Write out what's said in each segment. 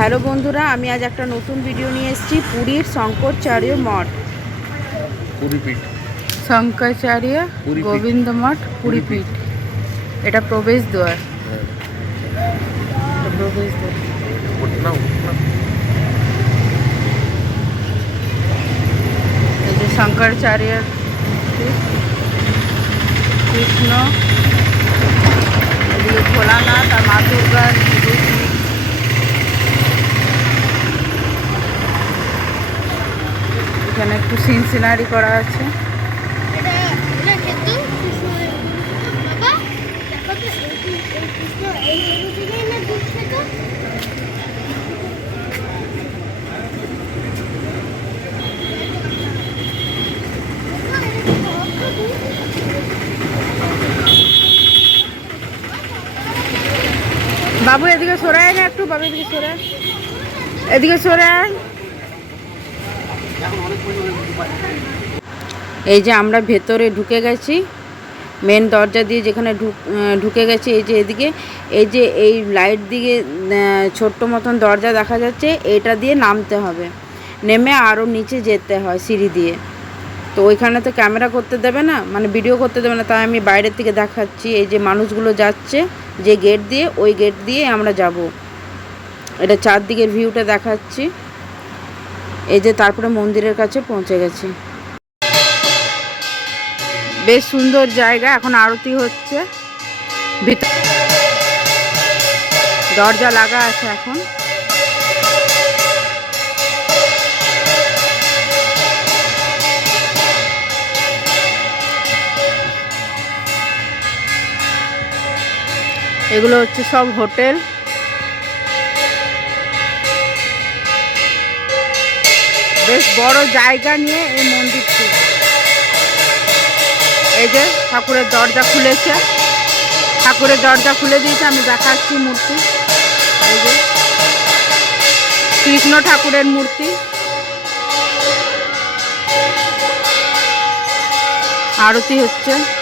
Hello বন্ধুরা আমি আজ একটা নতুন ভিডিও নিয়ে এসেছি পুরীর শঙ্করচার্য মঠ। পুরীপীঠ। শঙ্করাচার্য। গোবিন্দ মঠ পুরীপীঠ। এটা প্রবেশ দ্বার হ্যাঁ এই যে শঙ্করাচার্যের কৃষ্ণ এদিকে ভোলানাথ আর মা দুর্গার এখানে একটু সিন সিনারি করা আছে। বাবা এদিকে সরে না একটু বাবু এদিকে সরে এদিকে সরে আয়। এই যে আমরা ভেতরে ঢুকে গেছি মেন দরজা দিয়ে যেখানে ঢুক ঢুকে গেছি, এই যে এদিকে, এই যে এই লাইট দিকে ছোট্ট মতন দরজা দেখা যাচ্ছে, এটা দিয়ে নামতে হবে। নেমে আরও নিচে যেতে হয় সিঁড়ি দিয়ে। তো ওইখানে তো ক্যামেরা করতে দেবে না মানে ভিডিও করতে দেবে না, তাই আমি বাইরের থেকে দেখাচ্ছি, এই যে মানুষগুলো যাচ্ছে, যে গেট দিয়ে, ওই গেট দিয়ে আমরা যাব। এটা চারদিকের ভিউটা দেখাচ্ছি। এই যে তারপরে মন্দিরের কাছে পৌঁছে গেছি। বেশ সুন্দর জায়গা, এখন আরতি হচ্ছে। ভিতর দরজা লাগা আছে এখন। এগুলো হচ্ছে সব হোটেল। বেশ বড় জায়গা নিয়ে এই মন্দিরটি। এই যে ঠাকুরের দরজা খুলেছে। ঠাকুরের দরজা খুলে দিয়েছে, আমি দেখাচ্ছি মূর্তি। এই যে কৃষ্ণ ঠাকুরের মূর্তি। আরতি হচ্ছে।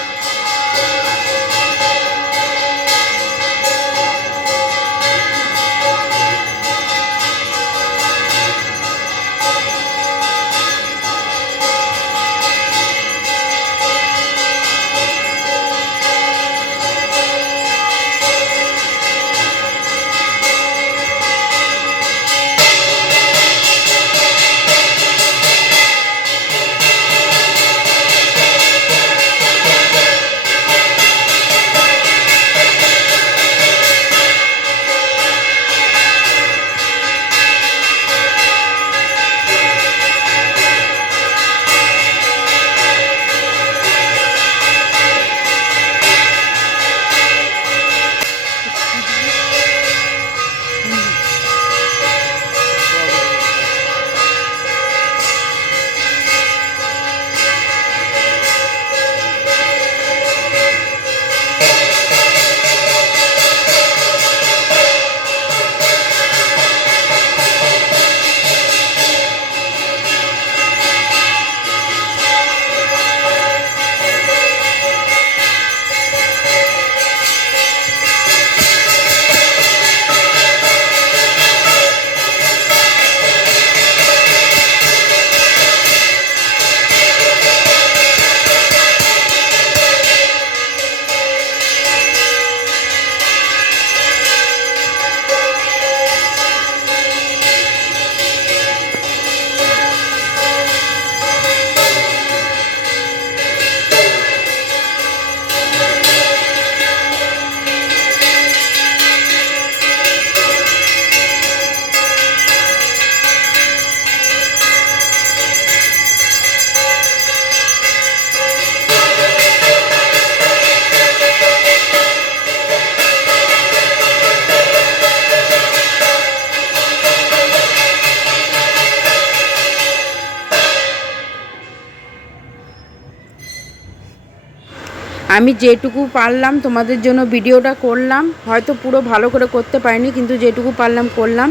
আমি যেটুকু পারলাম তোমাদের জন্য ভিডিওটা করলাম, হয়তো পুরো ভালো করে করতে পারিনি, কিন্তু যেটুকু পারলাম করলাম।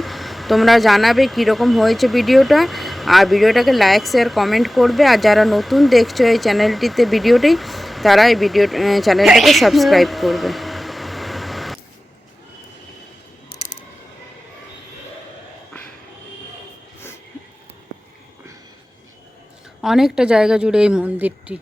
তোমরা জানাবে কীরকম হয়েছে ভিডিওটা, আর ভিডিওটাকে লাইক শেয়ার কমেন্ট করবে, আর যারা নতুন দেখছ এই চ্যানেলটিতে ভিডিওটি, তারা এই ভিডিও চ্যানেলটাকে সাবস্ক্রাইব করবে। অনেকটা জায়গা জুড়ে এই মন্দিরটি।